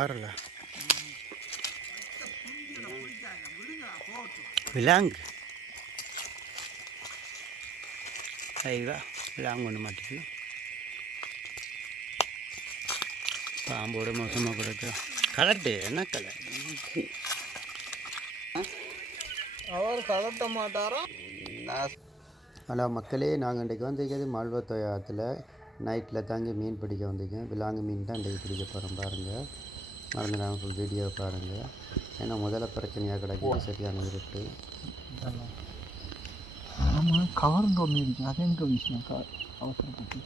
ஆறல விலாங்கு ஐயா விலாங்கு ஒன்று மாட்டேங்குது. பாம்போட மோசமாக கொடுக்கு கலட்டு என்ன கலர் அவர் கலட்ட மாட்டாரா? ஹலோ மக்களே, நாங்கள் இன்றைக்கி வந்திருக்கிறது மால்வத்தோய் ஆற்றுல நைட்டில் தாங்கி மீன் பிடிக்க வந்திருக்கேன். விலாங்கு மீன் தான் இன்றைக்கி பிடிக்க போகிறோம். பாருங்கள், மறந்துடாமல் ஃபுல் வீடியோ பாருங்கள். ஏன்னா முதல்ல பிரச்சனையாக கிடைக்கிது, சரியான இருட்டு. ஆமாம், கவர்ந்து ஒன்று இருக்கு, அது எங்கே விஷயம் அவசரப்பட்டு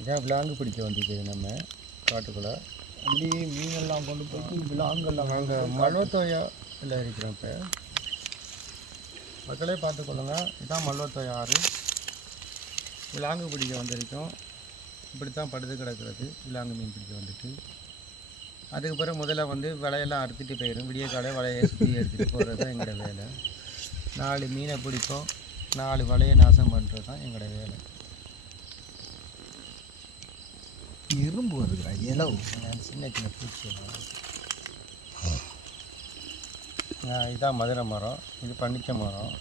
இதான் விலாங்கு பிடிக்க வந்திருக்குது. நம்ம காட்டுக்குள்ளே அள்ளி மீனெல்லாம் கொண்டு போயிட்டு விலாங்கெல்லாம் நாங்கள் மல்வத்தோயில் இருக்கிறோம். இப்போ மக்களே பார்த்துக்கொள்ளுங்க, இதுதான் மல்வத்தோய் ஆறு. விலாங்கு பிடிக்க வந்திருக்கோம். இப்படி தான் படுத்து கிடக்கிறது விலாங்கு மீன் பிடிக்க வந்துட்டு. அதுக்கு பிறகு முதல்ல வலையெல்லாம் அறுத்துட்டு போயிடும். விடிய காலை வலையை சுற்றி எடுத்துகிட்டு போகிறது தான் எங்களோட வேலை. 4 மீனை பிடிப்போம், 4 வலையை நாசம் பண்ணுறது தான் எங்களோட வேலை. எறும்பு வருகிறா இலவு சின்ன சின்ன பூச்சி. இதுதான் மதுரை மரம், இது பனிச்ச மரம்.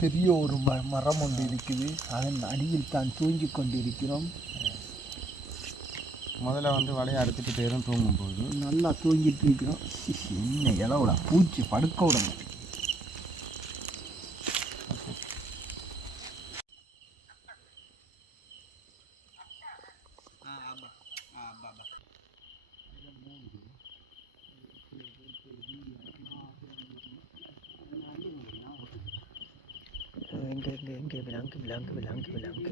பெரிய ஒரு மரம் ஒன்று இருக்குது, அதன் அடியில் தான் தூங்கி கொண்டிருக்கிறோம். முதல்ல வலையை அறுத்துட்டு போயிடும். தூங்கும்போது நல்லா தூங்கிட்டு இருக்கிறோம். என்ன இலவுடா பூச்சி படுக்க விடணும். எங்கே விலாங்கு விலாங்கு விலாங்கு விலாங்கு.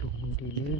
தூண்டில்